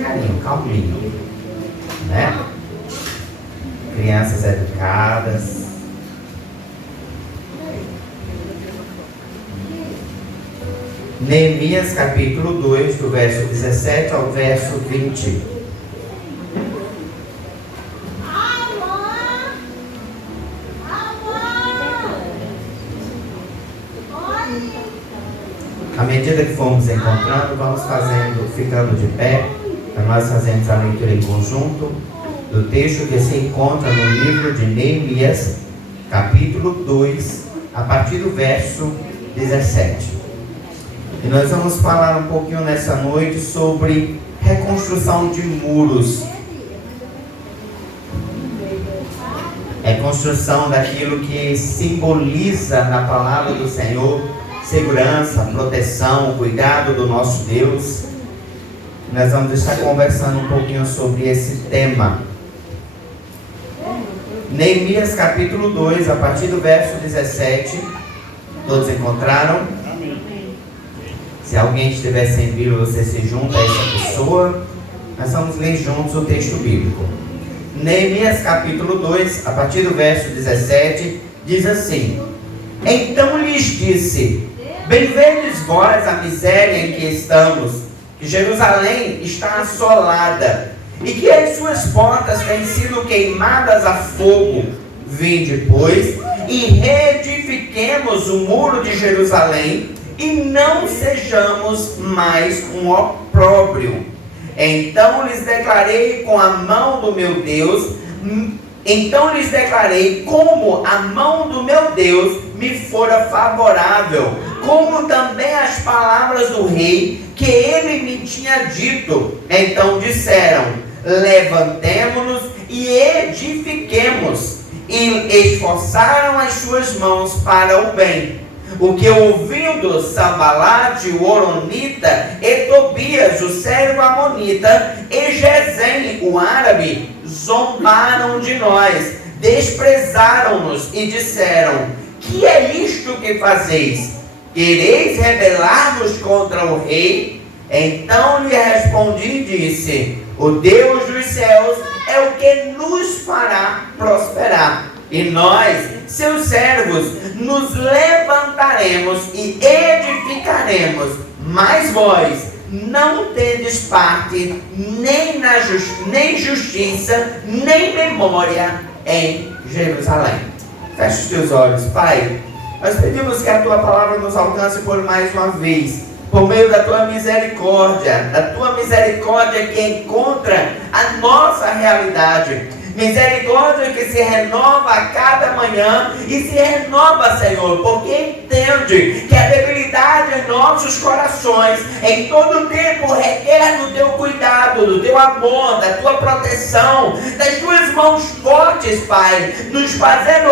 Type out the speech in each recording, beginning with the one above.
devagarinho, calminho, né? Crianças educadas. Neemias capítulo 2, do verso 17 ao verso 20. À medida que formos encontrando, vamos ficando de pé, para nós fazermos a leitura em conjunto do texto que se encontra no livro de Neemias, capítulo 2, a partir do verso 17. E nós vamos falar um pouquinho nessa noite sobre reconstrução de muros. Reconstrução daquilo que simboliza na palavra do Senhor segurança, proteção, cuidado do nosso Deus. Nós vamos estar conversando um pouquinho sobre esse tema. Neemias capítulo 2, a partir do verso 17. Todos encontraram? Se alguém estiver sem Bíblia, você se junta a essa pessoa. Nós vamos ler juntos o texto bíblico. Neemias capítulo 2, a partir do verso 17, diz assim: Então lhes disse: Bem vedes vós a miséria em que estamos, que Jerusalém está assolada, e que as suas portas têm sido queimadas a fogo. Vinde, pois, e reedifiquemos o muro de Jerusalém, e não sejamos mais um opróbrio. Então lhes declarei com a mão do meu Deus, como a mão do meu Deus me fora favorável, como também as palavras do rei que ele me tinha dito. Então disseram: levantemo-nos e edifiquemos. E esforçaram as suas mãos para o bem. O que ouvindo Sambalate, o Horonita, e Tobias, o Sérvio Amonita, e Gesem, o árabe, zombaram de nós, desprezaram-nos e disseram: que é isto que fazeis? Quereis rebelar-vos contra o rei? Então lhe respondi e disse: o Deus dos céus é o que nos fará prosperar. E nós, seus servos, nos levantaremos e edificaremos. Mas vós não tendes parte, nem justiça, nem memória em Jerusalém. Feche os teus olhos, Pai. Nós pedimos que a Tua palavra nos alcance por mais uma vez, por meio da Tua misericórdia que encontra a nossa realidade. Misericórdia que se renova a cada manhã e se renova, Senhor, porque entende que a debilidade em nossos corações em todo tempo requer do Teu cuidado, do Teu amor, da Tua proteção, das Tuas mãos fortes, Pai, nos fazendo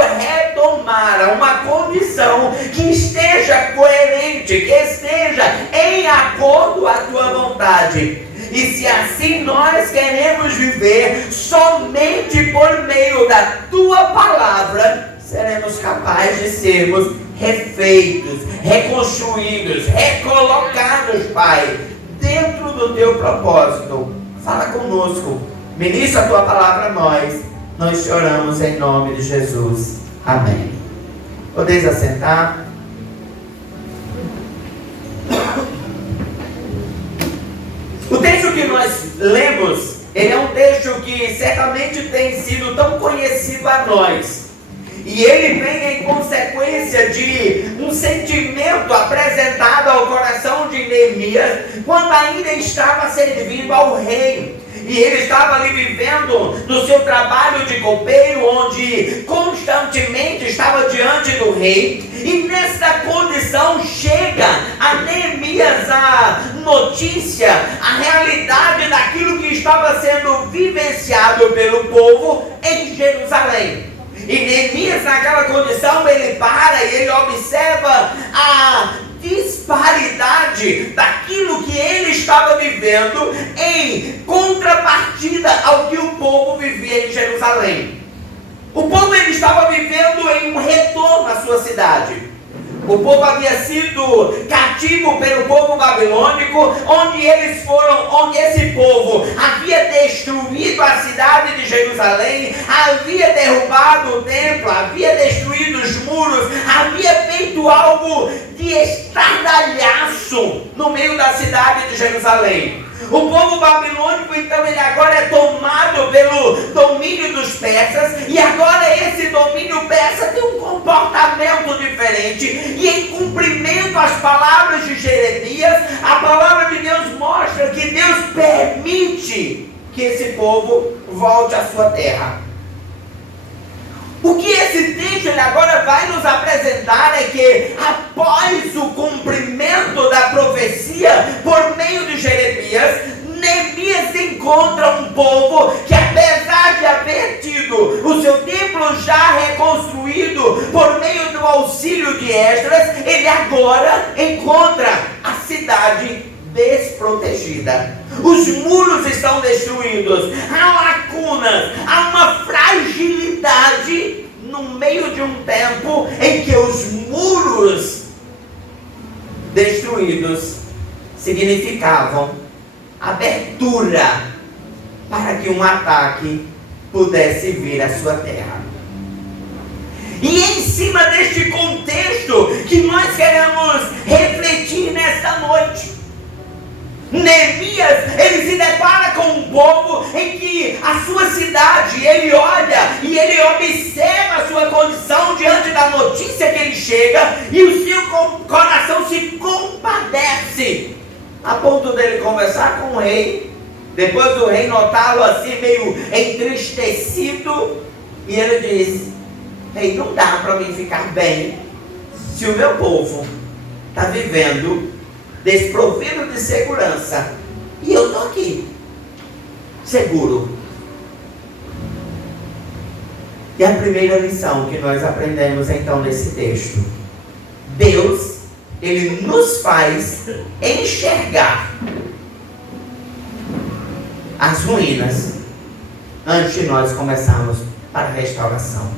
retomar a uma condição que esteja coerente, que esteja em acordo à Tua vontade. E se assim nós queremos viver, somente por meio da Tua palavra, seremos capazes de sermos refeitos, reconstruídos, recolocados, Pai, dentro do Teu propósito. Fala conosco, ministra a Tua palavra a nós te oramos em nome de Jesus. Amém. Podeis assentar. O texto que nós lemos, ele é um texto que certamente tem sido tão conhecido a nós. E ele vem em consequência de um sentimento apresentado ao coração de Neemias, quando ainda estava servindo ao rei. E ele estava ali vivendo no seu trabalho de copeiro, onde constantemente estava diante do rei. E nessa condição chega a Neemias a notícia, a realidade daquilo que estava sendo vivenciado pelo povo em Jerusalém. E Neemias, naquela condição, ele para e ele observa a disparidade daquilo que ele estava vivendo em contrapartida ao que o povo vivia em Jerusalém. O povo ele estava vivendo em um retorno à sua cidade. O povo havia sido cativo pelo povo babilônico, onde esse povo havia destruído a cidade de Jerusalém, havia derrubado o templo, havia destruído os muros, havia feito algo de estardalhaço no meio da cidade de Jerusalém. O povo babilônico, então, ele agora é tomado pelo domínio dos persas, e agora esse domínio persa tem um comportamento diferente, e em cumprimento às palavras de Jeremias, a palavra de Deus mostra que Deus permite que esse povo volte à sua terra. O que esse texto ele agora vai nos apresentar é que, após o cumprimento da profecia por meio de Jeremias, Neemias encontra um povo que, apesar de haver tido o seu templo já reconstruído por meio do auxílio de Esdras, ele agora encontra a cidade desprotegida. Os muros estão destruídos, há lacunas, há uma fragilidade no meio de um tempo em que os muros destruídos significavam abertura para que um ataque pudesse vir à sua terra. E em cima deste contexto que nós queremos refletir nesta noite, Neemias, ele se depara com um povo em que a sua cidade, ele olha e ele observa a sua condição diante da notícia que ele chega, e o seu coração se compadece, a ponto dele conversar com o rei, depois do rei notá-lo assim meio entristecido, e ele diz: rei, não dá para mim ficar bem se o meu povo está vivendo desprovido de segurança, e eu estou aqui, seguro. E a primeira lição que nós aprendemos então nesse texto: Deus, ele nos faz enxergar as ruínas antes de nós começarmos para a restauração.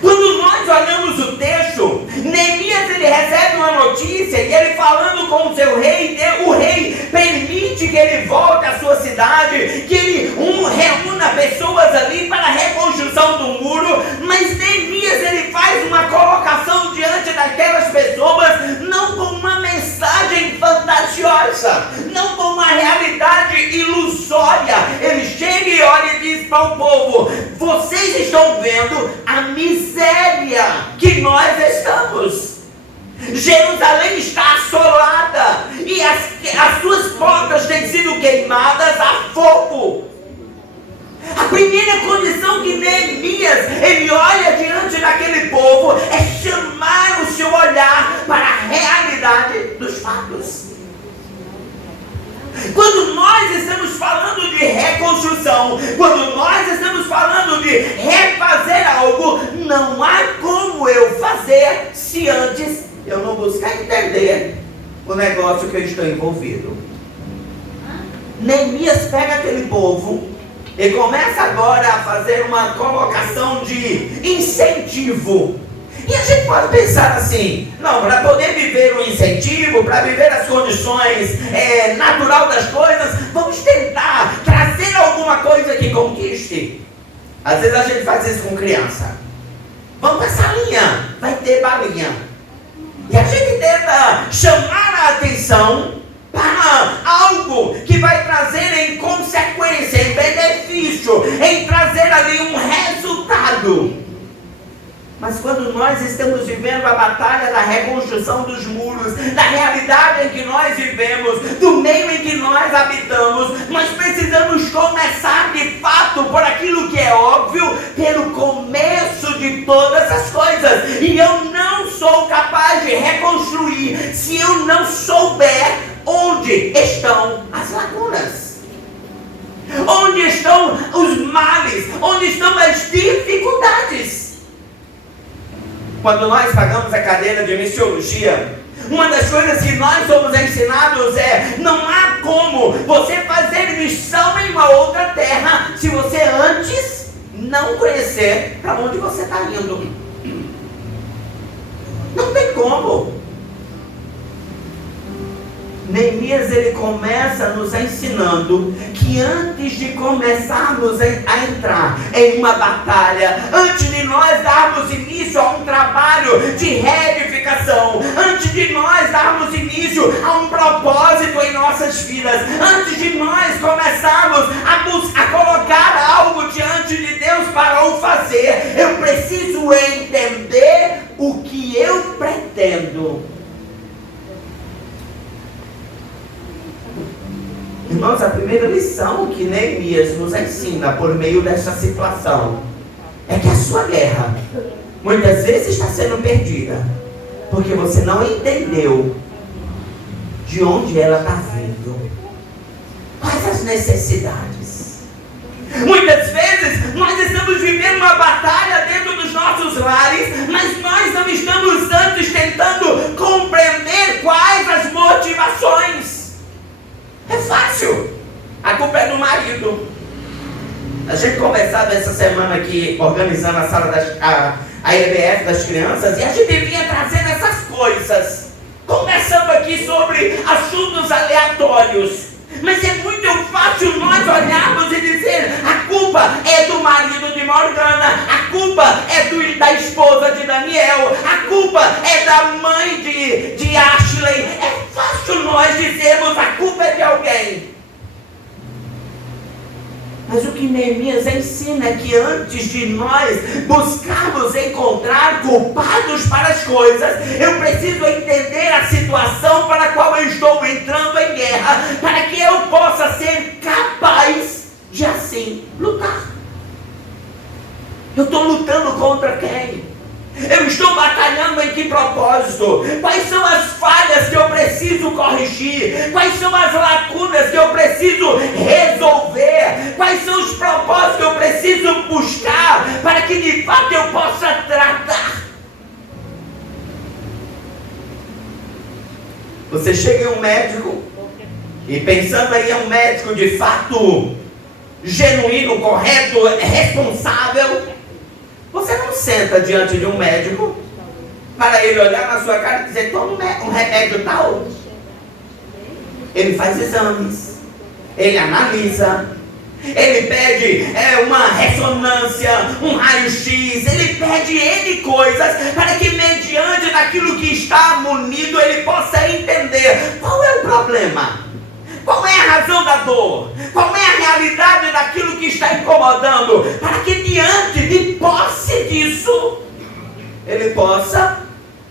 Quando nós olhamos o texto, Neemias ele recebe uma notícia, e ele falando com o seu rei, o rei permite que ele volte à sua cidade, que ele reúna pessoas ali para a reconstrução do muro, mas Neemias ele faz uma colocação diante daquelas pessoas, não com uma mensagem fantasiosa, não com uma realidade ilusória. Ele chega e olha e diz para o povo: vocês estão vendo a miséria que nós estamos. Jerusalém está assolada, e as suas portas têm sido queimadas a fogo. A primeira condição que Neemias ele olha diante daquele povo é chamar o seu olhar para a realidade dos fatos. Quando nós estamos falando de reconstrução, quando nós estamos falando de refazer algo, não há como eu fazer se antes eu não buscar entender o negócio que eu estou envolvido. Neemias pega aquele povo e começa agora a fazer uma colocação de incentivo. E a gente pode pensar assim: não, para poder viver o incentivo, para viver as condições natural das coisas, vamos tentar trazer alguma coisa que conquiste. Às vezes a gente faz isso com criança. Vamos para essa linha, vai ter balinha. E a gente tenta chamar a atenção para algo que vai trazer em consequência, em benefício, em trazer ali um resultado. Mas quando nós estamos vivendo a batalha da reconstrução dos muros, da realidade em que nós vivemos, do meio em que nós habitamos, nós precisamos começar de fato por aquilo que é óbvio, pelo começo de todas as coisas. E eu não sou capaz de reconstruir se eu não souber onde estão as lacunas, onde estão os males, onde estão as dificuldades. Quando nós pagamos a cadeira de missiologia, uma das coisas que nós somos ensinados é: não há como você fazer missão em uma outra terra se você antes não conhecer para onde você está indo. Não tem como. Neemias, ele começa nos ensinando que antes de começarmos a entrar em uma batalha, antes de nós darmos início a um trabalho de reedificação, antes de nós darmos início a um propósito em nossas vidas, antes de nós começarmos a colocar algo diante de Deus para o fazer, eu preciso entender o que eu pretendo. Irmãos, a primeira lição que Neemias nos ensina por meio dessa situação é que a sua guerra muitas vezes está sendo perdida porque você não entendeu de onde ela está vindo, quais as necessidades. Muitas vezes nós estamos vivendo uma batalha dentro dos nossos lares, mas nós não estamos antes tentando compreender quais as motivações. É fácil. A culpa é do marido. A gente conversava essa semana aqui, organizando a sala a EBF das crianças, e a gente vinha trazendo essas coisas, conversando aqui sobre assuntos aleatórios. Mas é muito fácil nós olharmos e dizer: a culpa é do marido de Morgana, a culpa é da esposa de Daniel, a culpa é da mãe de Ashley. É fácil nós dizermos: a culpa é de alguém. Mas o que Neemias ensina é que antes de nós buscarmos encontrar culpados para as coisas, eu preciso entender a situação para a qual eu estou entrando em guerra, para que eu possa ser capaz de assim lutar. Eu estou lutando contra quem? Eu estou batalhando em que propósito? Quais são as falhas que eu preciso corrigir? Quais são as lacunas que eu preciso resolver? Quais são os propósitos que eu preciso buscar para que de fato eu possa tratar? Você chega em um médico e pensando aí em um médico de fato genuíno, correto, responsável, você não senta diante de um médico para ele olhar na sua cara e dizer: toma um remédio tal. Ele faz exames, ele analisa, ele pede uma ressonância, um raio-x, ele pede N coisas para que mediante daquilo que está munido ele possa entender qual é o problema. Qual é a razão da dor? Qual é a realidade daquilo que está incomodando? Para que diante de posse disso, ele possa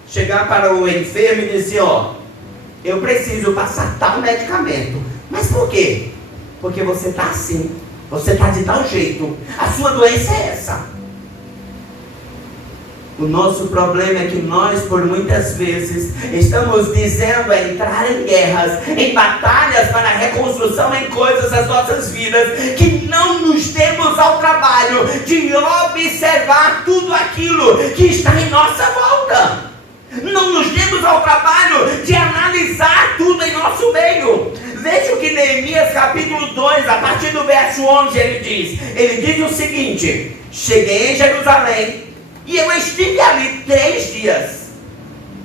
chegar para o enfermo e dizer: eu preciso passar tal medicamento. Mas por quê? Porque você está assim, você está de tal jeito, a sua doença é essa. O nosso problema é que nós, por muitas vezes, estamos dizendo a entrar em guerras, em batalhas para a reconstrução em coisas das nossas vidas, que não nos demos ao trabalho de observar tudo aquilo que está em nossa volta. Não nos demos ao trabalho de analisar tudo em nosso meio. Veja o que Neemias capítulo 2, a partir do verso 11, ele diz o seguinte: cheguei em Jerusalém e eu estive ali 3 dias.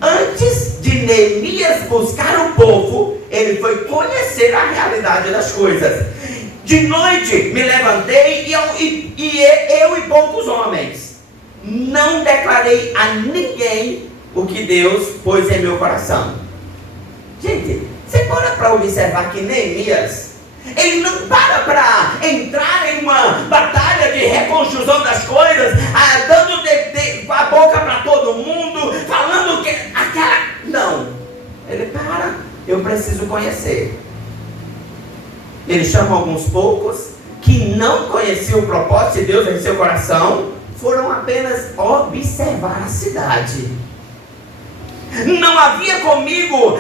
Antes de Neemias buscar o povo, ele foi conhecer a realidade das coisas. De noite me levantei e eu e poucos homens. Não declarei a ninguém o que Deus pôs em meu coração. Gente, você para observar que Neemias, ele não para entrar em uma batalha de reconstrução das coisas, dando a boca para todo mundo, falando que aquela... Não, ele eu preciso conhecer. Ele chama alguns poucos que não conheciam o propósito de Deus em seu coração, foram apenas observar a cidade. Não havia comigo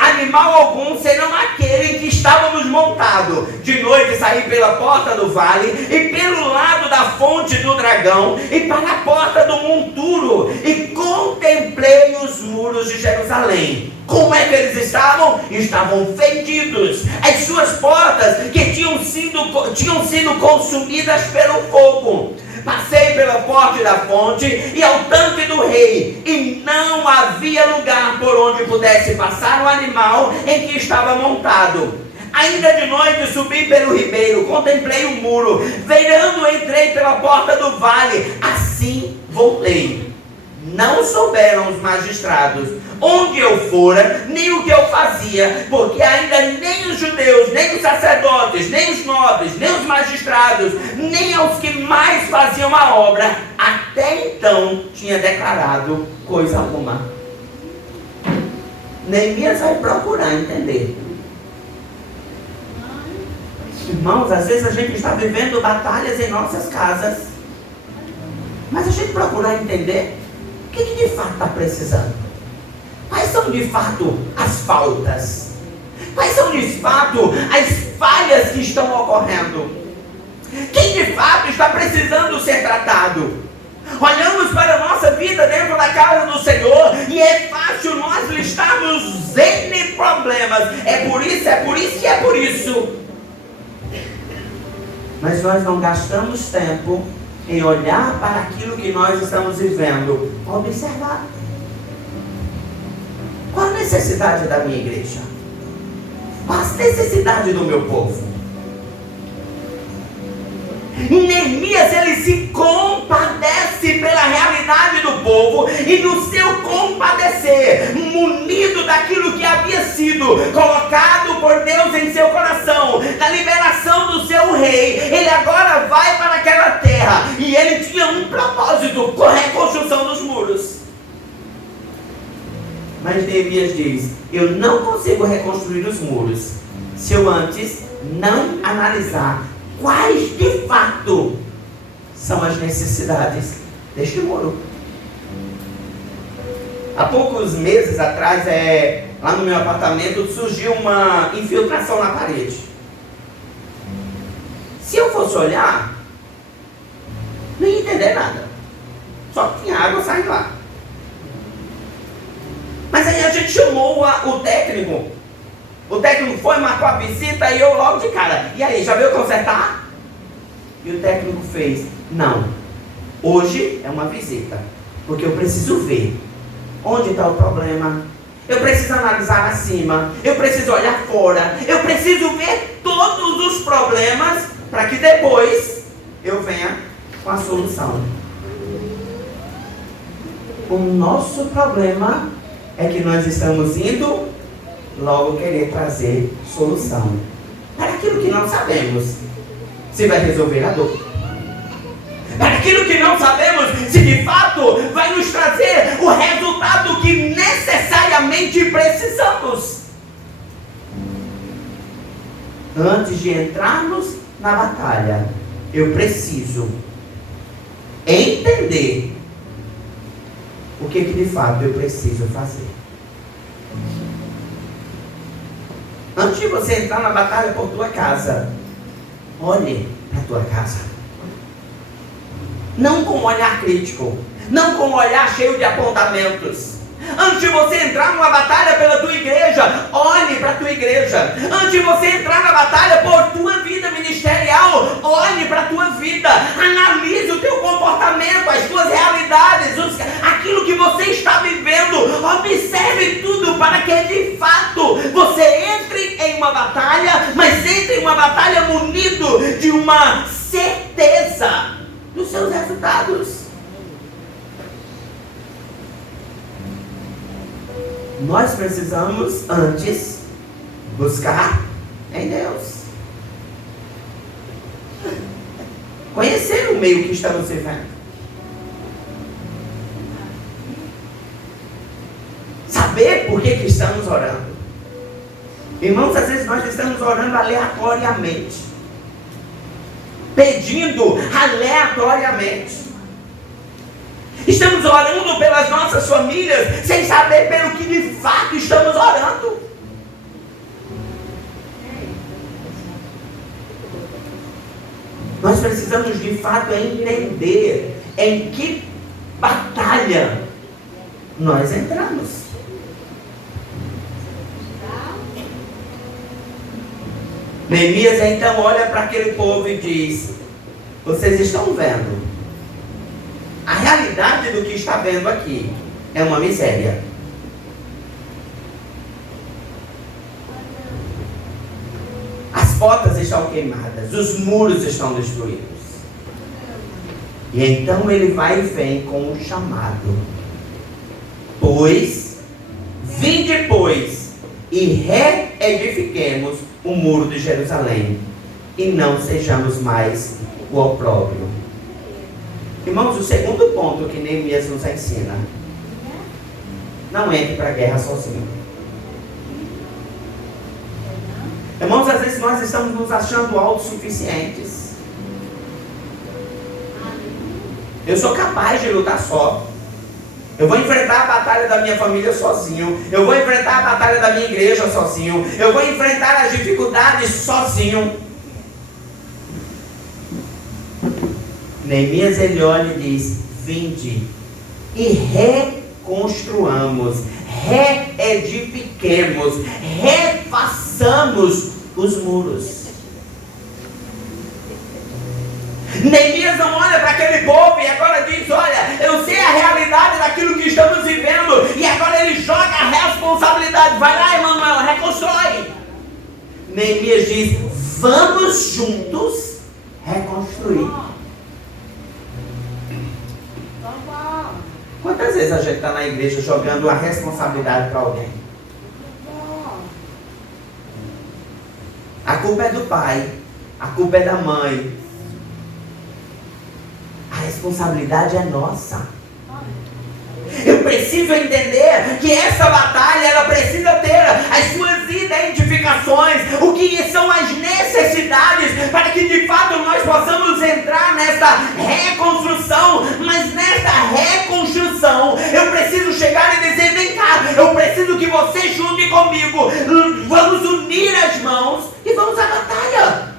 animal algum, senão aquele que estávamos montados. De noite saí pela porta do vale, e pelo lado da fonte do dragão, e para a porta do monturo, e contemplei os muros de Jerusalém. Como é que eles estavam? Estavam fendidos. As suas portas que tinham sido consumidas pelo fogo. passei pela porta da fonte e ao tanque do rei, e não havia lugar por onde pudesse passar o animal em que estava montado. Ainda de noite subi pelo ribeiro, contemplei o muro, virando entrei pela porta do vale, assim voltei. Não souberam os magistrados onde eu fora, nem o que eu fazia, porque ainda nem os judeus, nem os sacerdotes, nem os nobres, nem os magistrados, nem aos que mais faziam a obra, até então tinha declarado coisa alguma. Neemias vai procurar entender. Irmãos, às vezes a gente está vivendo batalhas em nossas casas, mas a gente procura entender o que de fato está precisando. Quais são de fato as faltas? Quais são de fato as falhas que estão ocorrendo? Quem de fato está precisando ser tratado? Olhamos para a nossa vida dentro da casa do Senhor e é fácil nós listarmos N problemas. É por isso e é por isso. Mas nós não gastamos tempo em olhar para aquilo que nós estamos vivendo, observar. Qual a necessidade da minha igreja? Qual a necessidade do meu povo? Neemias, ele se compadece pela realidade do povo, e no seu compadecer, munido daquilo que havia sido colocado por Deus em seu coração, da liberação do seu rei, ele agora vai para aquela terra, e ele tinha um propósito, com a reconstrução dos muros. Mas Neemias diz: eu não consigo reconstruir os muros se eu antes não analisar quais de fato são as necessidades deste muro. Há poucos meses atrás, lá no meu apartamento, surgiu uma infiltração na parede. Se eu fosse olhar, não ia entender nada. Só tinha água saindo lá. Mas aí a gente chamou o técnico. O técnico foi, marcou a visita e eu logo de cara: e aí, já veio consertar? E o técnico fez: não, hoje é uma visita, porque eu preciso ver onde está o problema, eu preciso analisar acima, eu preciso olhar fora, eu preciso ver todos os problemas para que depois eu venha com a solução. O nosso problema é que nós estamos indo logo querer trazer solução para aquilo que não sabemos se vai resolver a dor, para aquilo que não sabemos se de fato vai nos trazer o resultado que necessariamente precisamos. Antes de entrarmos na batalha, eu preciso entender o que de fato eu preciso fazer. Antes de você entrar na batalha por tua casa, olhe para a tua casa. Não com um olhar crítico, não com um olhar cheio de apontamentos. Antes de você entrar numa batalha pela tua igreja, olhe para a tua igreja. Antes de você entrar na batalha por tua vida ministerial, olhe para a tua vida. Analise o teu comportamento, as tuas realidades, aquilo que você está vivendo. Observe tudo para que de fato você entre em uma batalha, mas entre em uma batalha munido de uma certeza dos seus resultados. Nós precisamos antes buscar em Deus, conhecer o meio que estamos vivendo, saber por que estamos orando. Irmãos, às vezes nós estamos orando aleatoriamente, pedindo aleatoriamente. Estamos orando pelas nossas famílias sem saber pelo que de fato estamos orando. Nós precisamos de fato entender em que batalha nós entramos. Neemias então olha para aquele povo e diz: vocês estão vendo A realidade do que está vendo aqui é uma miséria. As portas estão queimadas, os muros estão destruídos. E então ele vai e vem com um chamado. Pois, vinde pois, e reedifiquemos o muro de Jerusalém, e não sejamos mais o opróbrio. Irmãos, o segundo ponto que Neemias nos ensina: não entre para a guerra sozinho. Irmãos, às vezes nós estamos nos achando autossuficientes. Eu sou capaz de lutar só. Eu vou enfrentar a batalha da minha família sozinho. Eu vou enfrentar a batalha da minha igreja sozinho. Eu vou enfrentar as dificuldades sozinho. Neemias, ele olha e diz: vinde e reconstruamos, reedifiquemos, refaçamos os muros. Neemias não olha para aquele povo e agora diz: olha, eu sei a realidade daquilo que estamos vivendo, e agora ele joga a responsabilidade. Vai lá, Emanuel, reconstrói. Neemias diz: vamos juntos reconstruir. Quantas vezes a gente está na igreja jogando a responsabilidade para alguém? A culpa é do pai, a culpa é da mãe. A responsabilidade é nossa. Eu preciso entender que essa batalha, ela precisa ter as suas identificações, o que são as necessidades, para que de fato nós possamos entrar nessa reconstrução. Mas nessa reconstrução, eu preciso chegar e dizer: vem cá, eu preciso que você junte comigo, vamos unir as mãos e vamos à batalha.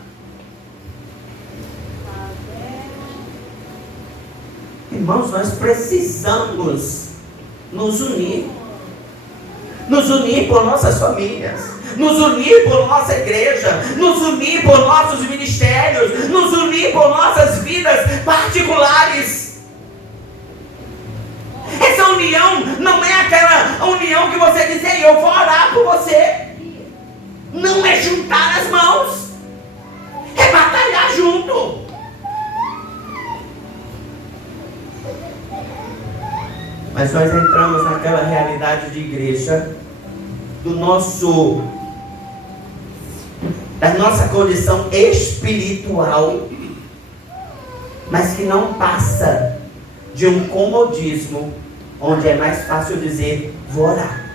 Irmãos, nós precisamos nos unir. Nos unir por nossas famílias, nos unir por nossa igreja, nos unir por nossos ministérios, nos unir por nossas vidas particulares. Essa união não é aquela união que você diz: ei, eu vou orar por você. Não é juntar as mãos, é batalhar junto. Mas nós entramos naquela realidade de igreja, da nossa condição espiritual, mas que não passa de um comodismo, onde é mais fácil dizer: vou orar.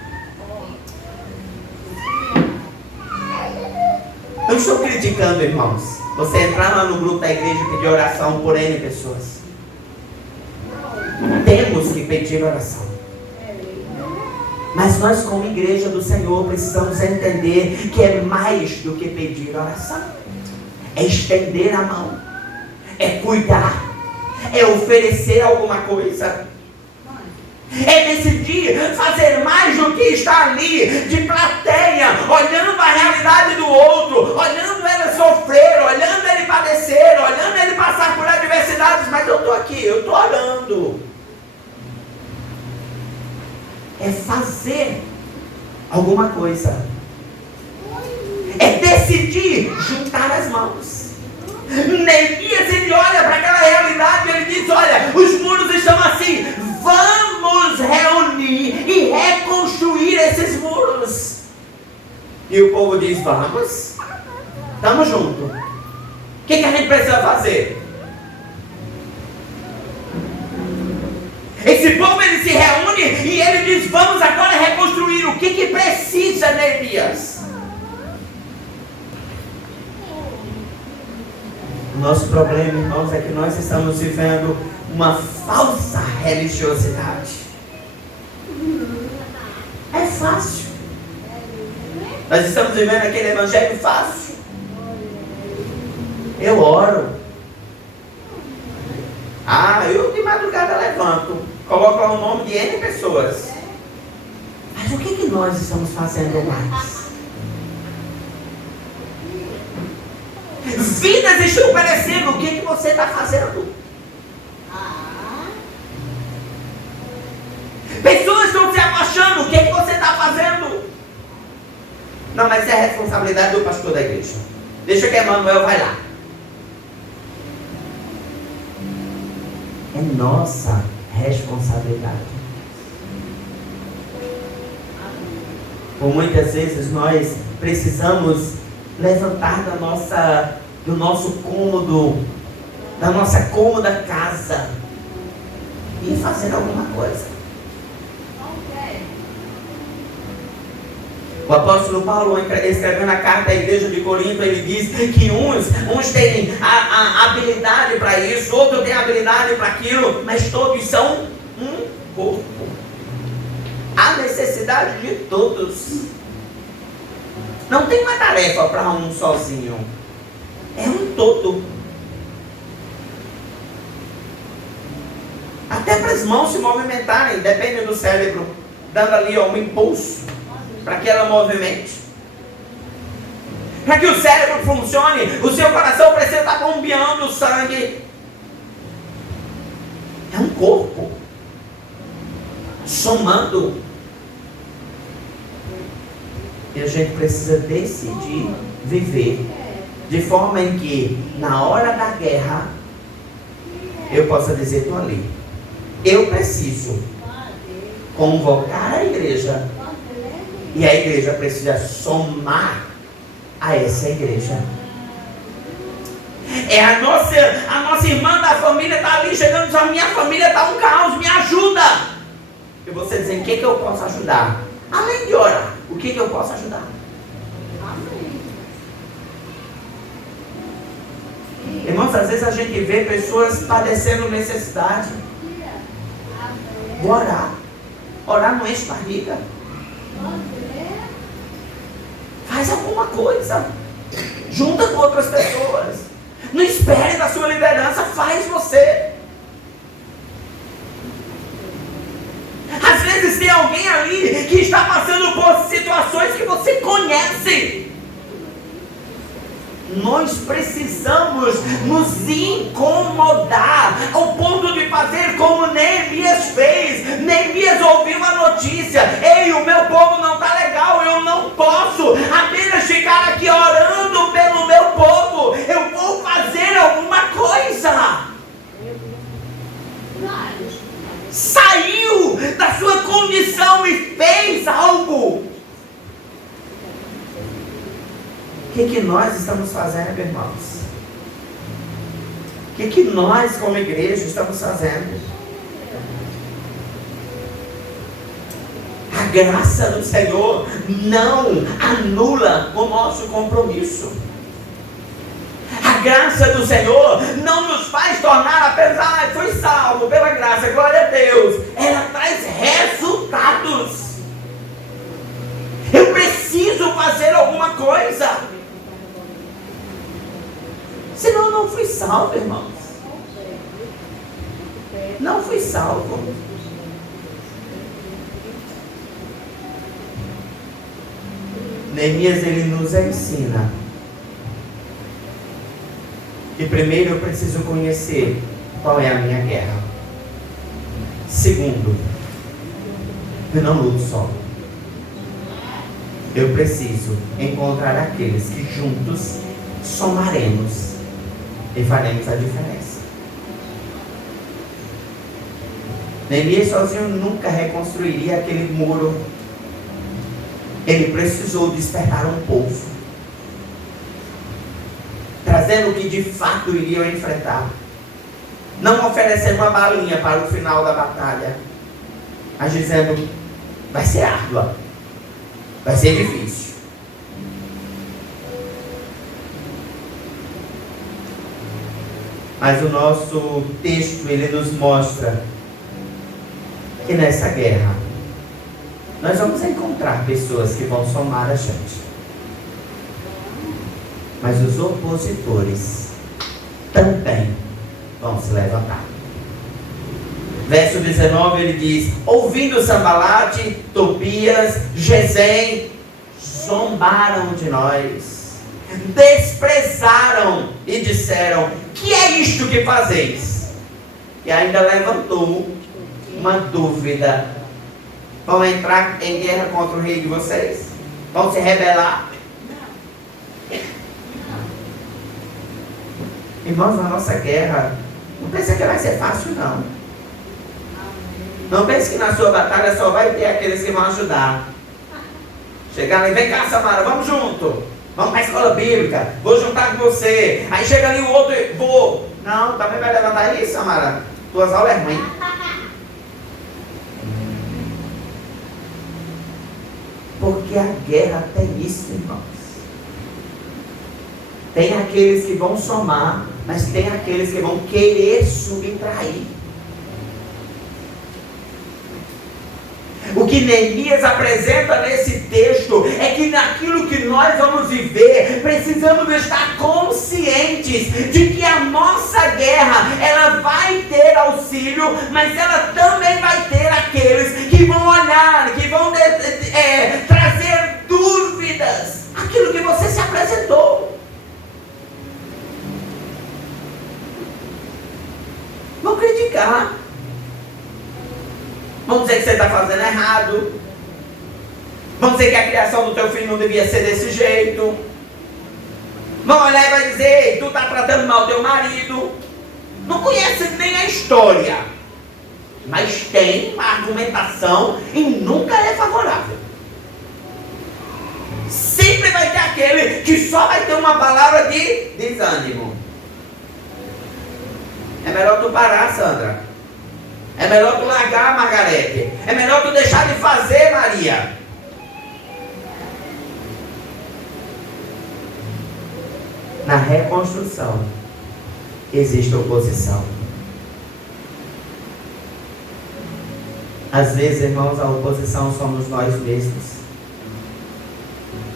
Eu estou criticando, irmãos, você entrar lá no grupo da igreja e pedir oração por N pessoas. Temos que pedir oração. Mas nós, como igreja do Senhor, precisamos entender que é mais do que pedir oração. É estender a mão, é cuidar, é oferecer alguma coisa, é decidir fazer mais do que estar ali de plateia, olhando a realidade do outro, olhando ele sofrer, olhando ele padecer, olhando ele passar por adversidades. Mas eu estou aqui, eu estou orando. É fazer alguma coisa, é decidir juntar as mãos. Neemias, ele olha para aquela realidade e ele diz: olha, os muros estão assim, vamos reunir e reconstruir esses muros. E o povo diz: vamos, estamos juntos. O que a gente precisa fazer? Esse povo, ele se reúne e ele diz: vamos agora reconstruir. O que precisa, Neemias? O nosso problema, irmãos, é que nós estamos vivendo uma falsa religiosidade. É fácil. Nós estamos vivendo aquele evangelho fácil. Eu oro. Eu de madrugada levanto, coloco lá o nome de N pessoas. Mas o que nós estamos fazendo mais? Vidas estão perecendo. O que você está fazendo? Não, mas é a responsabilidade do pastor da igreja. Deixa que Emanuel vai lá. É nossa responsabilidade. Por muitas vezes nós precisamos levantar do nosso cômodo, da nossa cômoda casa e fazer alguma coisa. O apóstolo Paulo, escrevendo a carta à igreja de Corinto, ele diz que uns têm a habilidade para isso, outros têm habilidade para aquilo, mas todos são um corpo. Há necessidade de todos. Não tem uma tarefa para um sozinho. É um todo. Até para as mãos se movimentarem, depende do cérebro, dando ali um impulso para que ela movimente. Para que o cérebro funcione, o seu coração precisa estar bombeando o sangue. É um corpo somando. E a gente precisa decidir viver de forma em que, na hora da guerra, eu possa dizer: estou ali. Eu preciso convocar a igreja. E a igreja precisa somar a essa igreja. É a nossa irmã da família está ali chegando e diz: a minha família está um caos, me ajuda. E você dizendo: o que eu posso ajudar? Além de orar, o que eu posso ajudar? Irmãos, às vezes a gente vê pessoas padecendo necessidade. Vou orar. Orar não enche barriga. Faz alguma coisa. Junta com outras pessoas. Não espere da sua liderança. Faz você. Às vezes tem alguém ali que está passando por situações que você conhece. Nós precisamos nos incomodar ao ponto de fazer como Neemias fez. Neemias ouviu a notícia: ei, o meu povo não está legal, eu não posso apenas ficar aqui orando pelo meu povo, eu vou fazer alguma coisa. Saiu da sua condição e fez algo. O que nós estamos fazendo, irmãos? O que nós, como igreja, estamos fazendo? A graça do Senhor não anula o nosso compromisso. A graça do Senhor não nos faz tornar apenas: fui salvo pela graça, glória a Deus. Ela traz resultados. Eu preciso fazer alguma coisa. Senão eu não fui salvo, irmãos. Não fui salvo. Neemias, ele nos ensina que primeiro eu preciso conhecer qual é a minha guerra. Segundo, eu não luto só. Eu preciso encontrar aqueles que juntos somaremos e faremos a diferença. Neemias sozinho nunca reconstruiria aquele muro. Ele precisou despertar um povo, trazendo o que de fato iriam enfrentar. Não oferecendo uma balinha para o final da batalha, mas dizendo: vai ser árdua, vai ser difícil. Mas o nosso texto, ele nos mostra que nessa guerra nós vamos encontrar pessoas que vão somar a gente. Mas os opositores também vão se levantar. Verso 19, ele diz: ouvindo Sambalate, Tobias, Gesem, zombaram de nós, desprezaram e disseram: que é isto que fazeis? E ainda levantou uma dúvida: vão entrar em guerra contra o rei de vocês? Vão se rebelar? Irmãos, na nossa guerra, não pense que vai ser fácil, não. Não pense que na sua batalha só vai ter aqueles que vão ajudar. Chegar ali, vem cá, Samara, vamos junto. Vamos para a escola bíblica, vou juntar com você. Aí chega ali o outro, vou. Não, também vai levantar isso, Samara. Tuas aulas é ruim. Porque a guerra tem isso, irmãos. Tem aqueles que vão somar, mas tem aqueles que vão querer subtrair. O que Neemias apresenta nesse texto é que naquilo que nós vamos viver, precisamos estar conscientes de que a nossa guerra, ela vai ter auxílio, mas ela também vai ter aqueles que vão olhar, que vão trazer dúvidas, aquilo que você se apresentou. Vão criticar. Vão dizer que você está fazendo errado. Vão dizer que a criação do teu filho não devia ser desse jeito. Vão olhar e vai dizer, tu está tratando mal teu marido. Não conhece nem a história, mas tem uma argumentação e nunca é favorável. Sempre vai ter aquele que só vai ter uma palavra de desânimo. É melhor tu parar, Sandra. É melhor tu largar, Margarete. É melhor tu deixar de fazer, Maria. Na reconstrução existe oposição. Às vezes, irmãos, a oposição somos nós mesmos.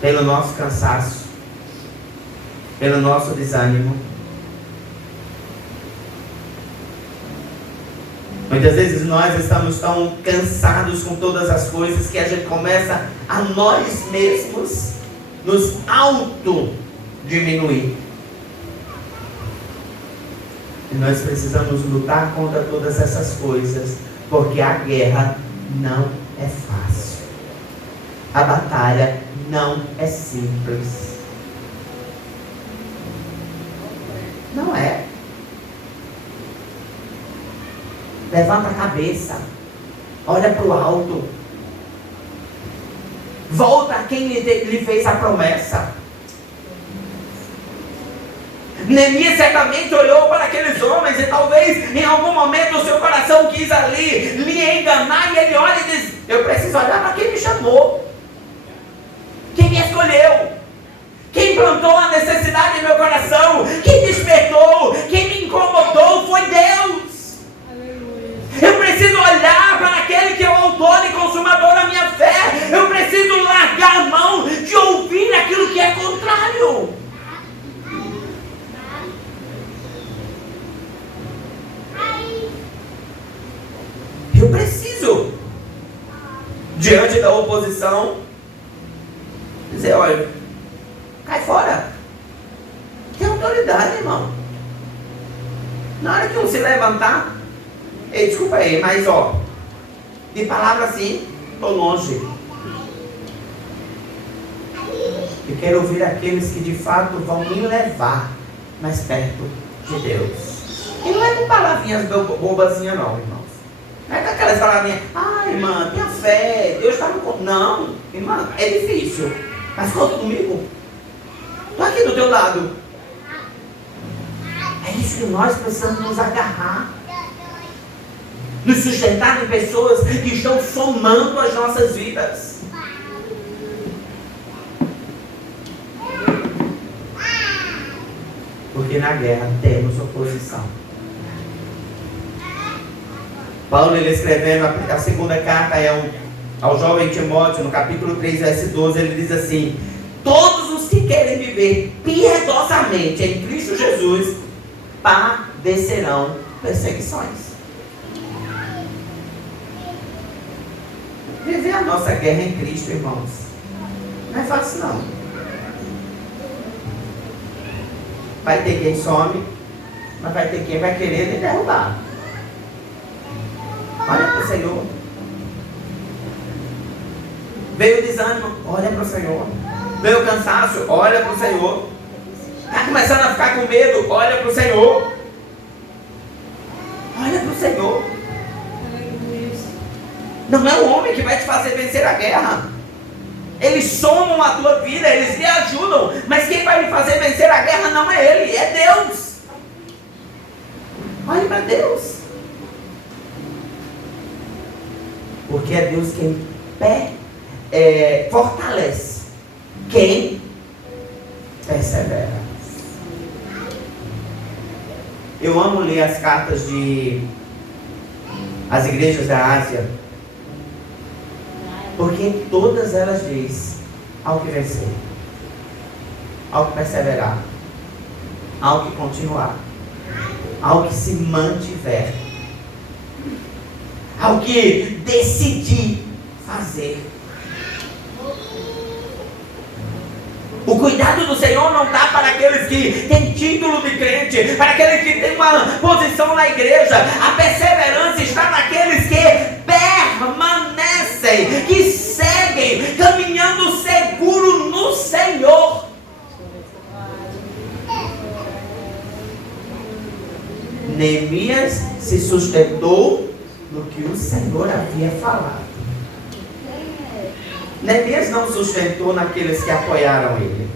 Pelo nosso cansaço, pelo nosso desânimo. Muitas vezes nós estamos tão cansados com todas as coisas que a gente começa a nós mesmos nos auto-diminuir. E nós precisamos lutar contra todas essas coisas, porque a guerra não é fácil. A batalha não é simples. Não é. Levanta a cabeça, olha para o alto, volta a quem lhe fez a promessa. Neemias certamente olhou para aqueles homens e talvez em algum momento o seu coração quis ali lhe enganar, e ele olha e diz, eu preciso olhar para quem me chamou, quem me escolheu, quem plantou a necessidade em meu coração, quem despertou, quem me incomodou foi Deus. Eu preciso olhar para aquele que é o autor e consumador da minha fé. Eu preciso largar a mão de ouvir aquilo que é contrário. Eu preciso, diante da oposição, dizer, olha, cai fora. Tem autoridade, irmão. Na hora que um se levantar, ei, desculpa aí, mas de palavra assim, estou longe. Eu quero ouvir aqueles que de fato vão me levar mais perto de Deus. E não é com palavrinhas bobazinhas não, irmãos. Não é com aquelas palavrinhas, irmã, tenha fé, Deus está no controle. Não, irmã, é difícil. Mas conta comigo. Estou aqui do teu lado. É isso que nós precisamos nos agarrar. Nos sustentar em pessoas que estão somando as nossas vidas. Porque na guerra temos oposição. Paulo, ele escrevendo a segunda carta ao jovem Timóteo, no capítulo 3, verso 12, ele diz assim, todos os que querem viver piedosamente em Cristo Jesus padecerão perseguições. Viver a nossa guerra em Cristo, irmãos, não é fácil não. Vai ter quem some, mas vai ter quem vai querer lhe derrubar. Olha para o Senhor. Veio o desânimo, olha para o Senhor. Veio o cansaço, olha para o Senhor. Está começando a ficar com medo, olha para o Senhor. Olha para o Senhor. Não é o homem que vai te fazer vencer a guerra. Eles somam a tua vida, eles lhe ajudam, mas quem vai lhe fazer vencer a guerra não é ele, é Deus. Olhe para Deus. Porque é Deus quem fortalece quem persevera. Eu amo ler as cartas as igrejas da Ásia, porque todas elas dizem ao que vencer, ao que perseverar, ao que continuar, ao que se mantiver, ao que decidir fazer. O cuidado do Senhor não está para aqueles que têm título de crente, para aqueles que têm uma posição na igreja. A perseverança está naqueles que permanecem, que seguem, caminhando seguro no Senhor. Neemias se sustentou no que o Senhor havia falado. Neemias não sustentou naqueles que apoiaram ele.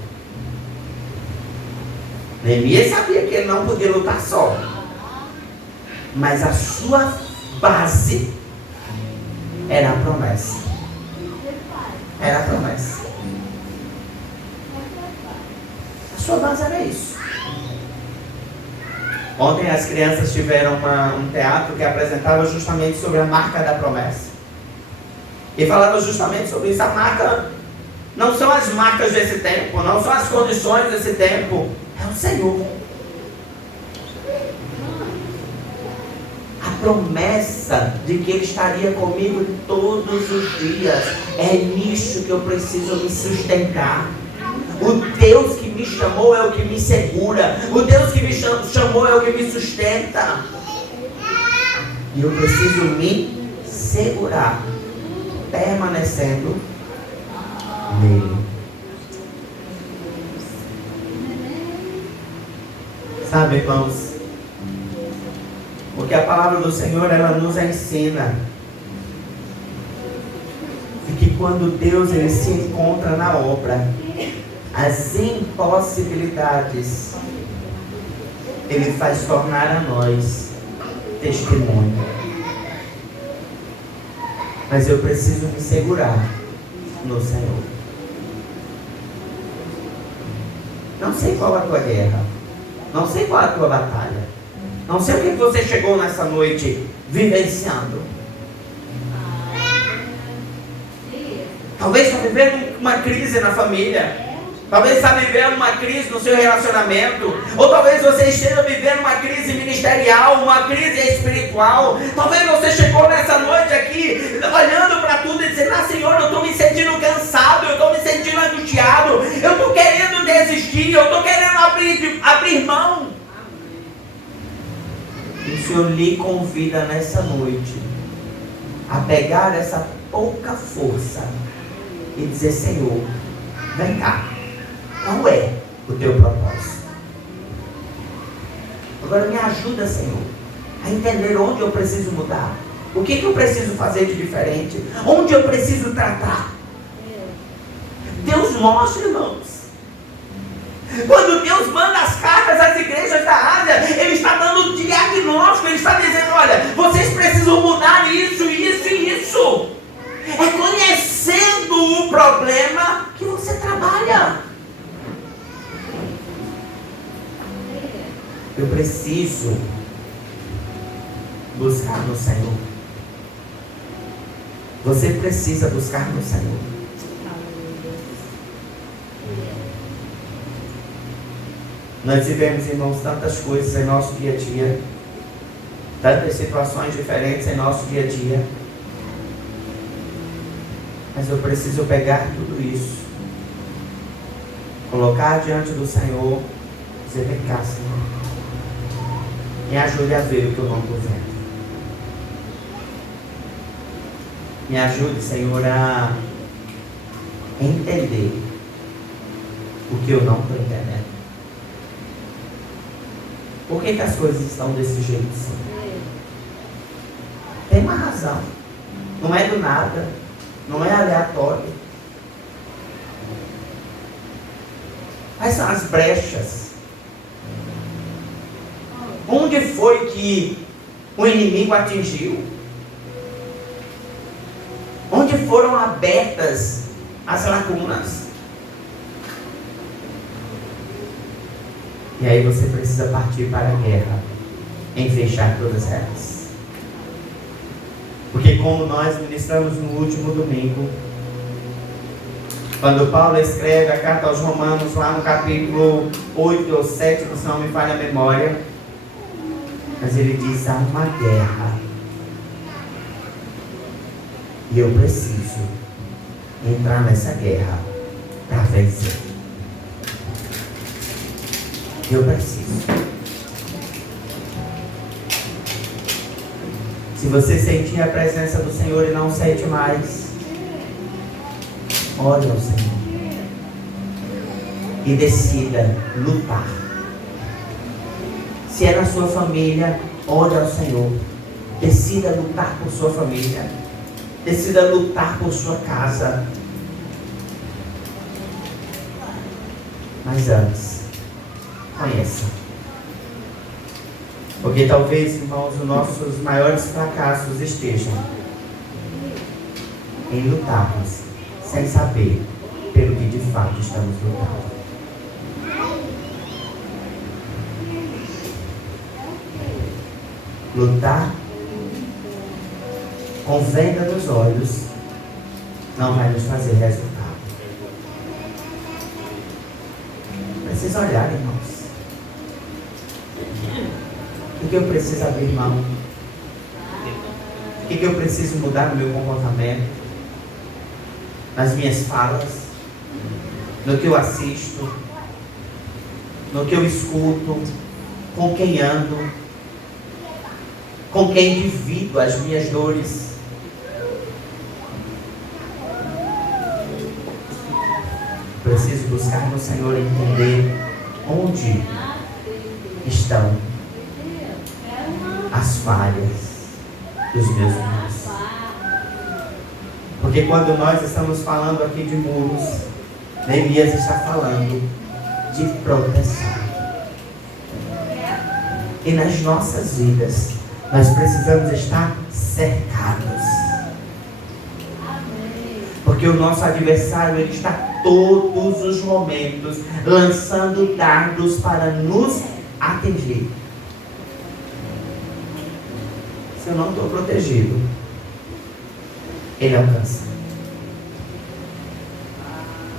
Neemias sabia que ele não podia lutar só. Mas a sua base era a promessa. Era a promessa. A sua base era isso. Ontem as crianças tiveram um teatro que apresentava justamente sobre a marca da promessa. E falava justamente sobre isso. A marca não são as marcas desse tempo, não são as condições desse tempo, é o Senhor. A promessa de que Ele estaria comigo todos os dias, é nisso que eu preciso me sustentar. O Deus que me chamou é o que me segura. O Deus que me chamou é o que me sustenta. E eu preciso me segurar, permanecendo nele. Sabe, irmãos, porque a palavra do Senhor, ela nos ensina de que quando Deus ele se encontra na obra, as impossibilidades Ele faz tornar a nós testemunho. Mas eu preciso me segurar no Senhor. Não sei qual a tua guerra, não sei qual a tua batalha, não sei o que você chegou nessa noite vivenciando. Talvez está vivendo uma crise na família, talvez está vivendo uma crise no seu relacionamento, ou talvez você esteja vivendo uma crise ministerial, uma crise espiritual. Talvez você chegou nessa noite aqui olhando para tudo e dizendo: ah, Senhor, eu estou me sentindo cansado, eu estou me sentindo angustiado, eu estou querendo desistir, eu estou querendo abrir mão. E o Senhor lhe convida nessa noite a pegar essa pouca força e dizer: Senhor, vem cá, qual é o teu propósito? Agora me ajuda, Senhor, a entender onde eu preciso mudar, o que eu preciso fazer de diferente, onde eu preciso tratar. Deus mostra, irmãos. Quando Deus manda as cartas às igrejas da Ásia, Ele está dando um diagnóstico, Ele está dizendo: olha, vocês precisam mudar isso, isso e isso. É conhecendo o problema que você trabalha. Eu preciso buscar no Senhor. Você precisa buscar no Senhor. Nós vivemos, irmãos, tantas coisas em nosso dia a dia, tantas situações diferentes em nosso dia a dia. Mas eu preciso pegar tudo isso, colocar diante do Senhor, dizer: vem cá, Senhor, me ajude a ver o que eu não estou vendo. Me ajude, Senhor, a entender o que eu não estou entendendo. Por que as coisas estão desse jeito assim? Tem uma razão. Não é do nada. Não é aleatório. Quais são as brechas? Onde foi que o inimigo atingiu? Onde foram abertas as lacunas? E aí você precisa partir para a guerra em fechar todas elas. Porque como nós ministramos no último domingo, quando Paulo escreve a carta aos Romanos, lá no capítulo 8 ou 7, se não me falha a memória, mas ele diz: há uma guerra e eu preciso entrar nessa guerra para vencer. Eu preciso. Se você sentir a presença do Senhor e não sente mais, ore ao Senhor e decida lutar. Se é na sua família, ore ao Senhor. Decida lutar por sua família. Decida lutar por sua casa. Mas antes, conheça. Porque talvez, irmãos, os nossos maiores fracassos estejam em lutarmos sem saber pelo que de fato estamos lutando. Lutar com venda nos olhos não vai nos fazer resultado. Precisa olhar, irmãos. O que eu preciso abrir mão? O que eu preciso mudar no meu comportamento? Nas minhas falas? No que eu assisto? No que eu escuto? Com quem ando? Com quem divido as minhas dores? Preciso buscar no Senhor entender onde estão as falhas dos meus muros. Porque quando nós estamos falando aqui de muros, Neemias está falando de proteção. E nas nossas vidas, nós precisamos estar cercados. Porque o nosso adversário, ele está todos os momentos lançando dardos para nos atingir. Se eu não estou protegido, ele alcança.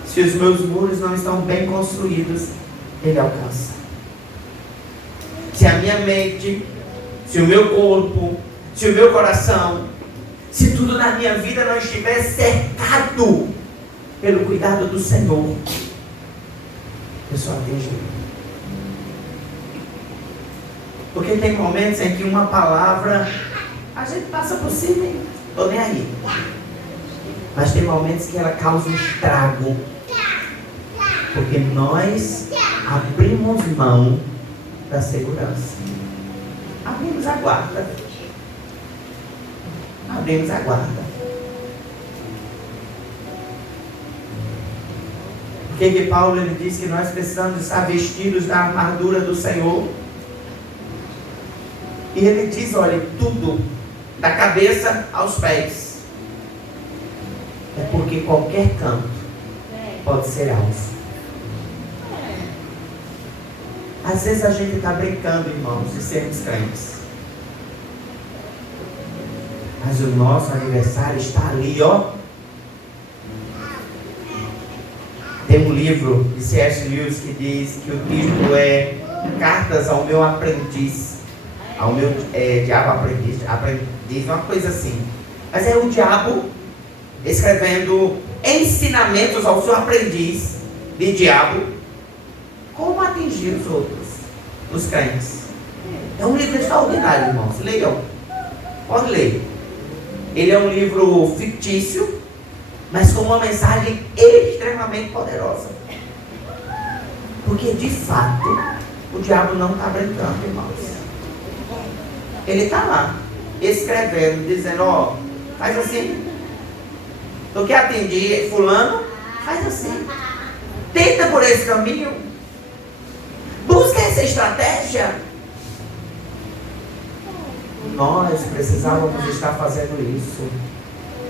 Se os meus muros não estão bem construídos, ele alcança. Se a minha mente, se o meu corpo, se o meu coração, se tudo na minha vida não estiver cercado pelo cuidado do Senhor, eu sou atingido. Porque tem momentos em que uma palavra a gente passa por cima e estou nem aí. Mas tem momentos que ela causa um estrago. Porque nós abrimos mão da segurança. Abrimos a guarda. Abrimos a guarda. Por que Paulo ele diz que nós precisamos estar vestidos da armadura do Senhor? E ele diz, olha, tudo, da cabeça aos pés. É porque qualquer canto pode ser alvo. Às vezes a gente está brincando, irmãos, de sermos crentes. Mas o nosso aniversário está ali, ó. Tem um livro de C.S. Lewis que diz que o título é Cartas ao Meu Aprendiz. Ao meu diabo aprendiz, uma coisa assim. Mas é o diabo escrevendo ensinamentos ao seu aprendiz de diabo, como atingir os outros, os crentes. É um livro extraordinário, irmãos. Leiam. Pode ler. Ele é um livro fictício, mas com uma mensagem extremamente poderosa. Porque de fato, o diabo não está brincando, irmãos. Ele está lá, escrevendo, dizendo, ó, faz assim. Tu quer atender fulano? Faz assim. Tenta por esse caminho. Busca essa estratégia. Nós precisávamos estar fazendo isso.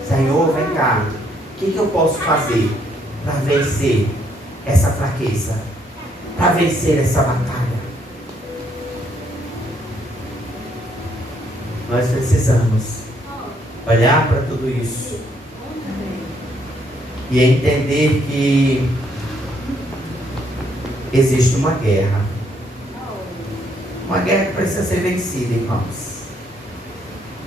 Senhor, vem cá. O que eu posso fazer para vencer essa fraqueza? Para vencer essa batalha? Nós precisamos olhar para tudo isso e entender que existe uma guerra. Uma guerra que precisa ser vencida, irmãos.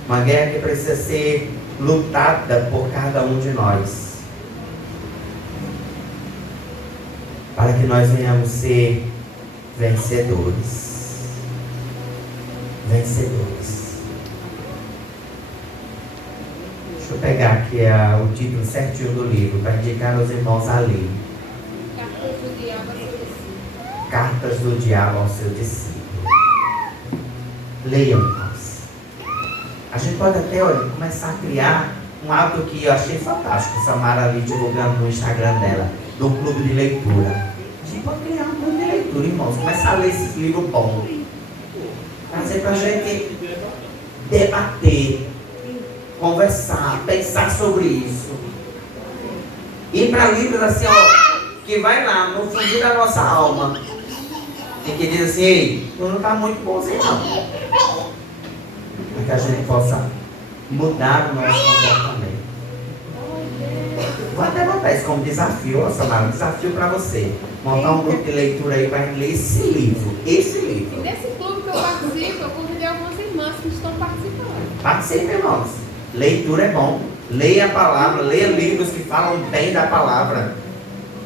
Uma guerra que precisa ser lutada por cada um de nós. Para que nós venhamos ser vencedores. Vencedores. Deixa eu pegar aqui o título certinho do livro, para indicar aos irmãos ali. Cartas do Diabo ao seu discípulo. Leiam, irmãos. A gente pode até, olha, começar a criar um hábito que eu achei fantástico. Samara ali divulgando no Instagram dela, do clube de leitura. A gente pode criar um clube de leitura, irmãos. Começar a ler esses livros bons. Trazer pra gente debater, conversar, pensar sobre isso. Ir para livros assim, ó, que vai lá no fundo da nossa alma. E que diz assim, ei, tu não está muito bom assim não. Para que a gente possa mudar o nosso comportamento. Vou até botar isso como desafio, Samara, um desafio para você. Montar um grupo de leitura aí para ler esse livro. Esse livro. E nesse clube que eu participo, eu convidei algumas irmãs que estão participando. Participe, irmãos. Leitura é bom. Leia a palavra, leia livros que falam bem da palavra.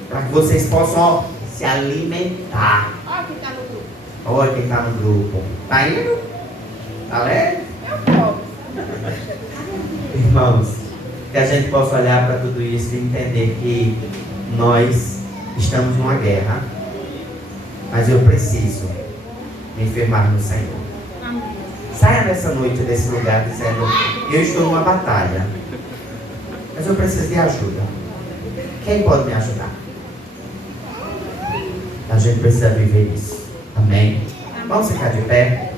Para que vocês possam, ó, se alimentar. Olha quem está no grupo. Olha quem está no grupo. Está indo? Está leve? Eu posso. Irmãos, que a gente possa olhar para tudo isso e entender que nós estamos numa guerra, mas eu preciso me firmar no Senhor. Amém. Saia nessa noite desse lugar dizendo, eu estou numa batalha, mas eu preciso de ajuda. Quem pode me ajudar? A gente precisa viver isso. Amém? Vamos ficar de pé.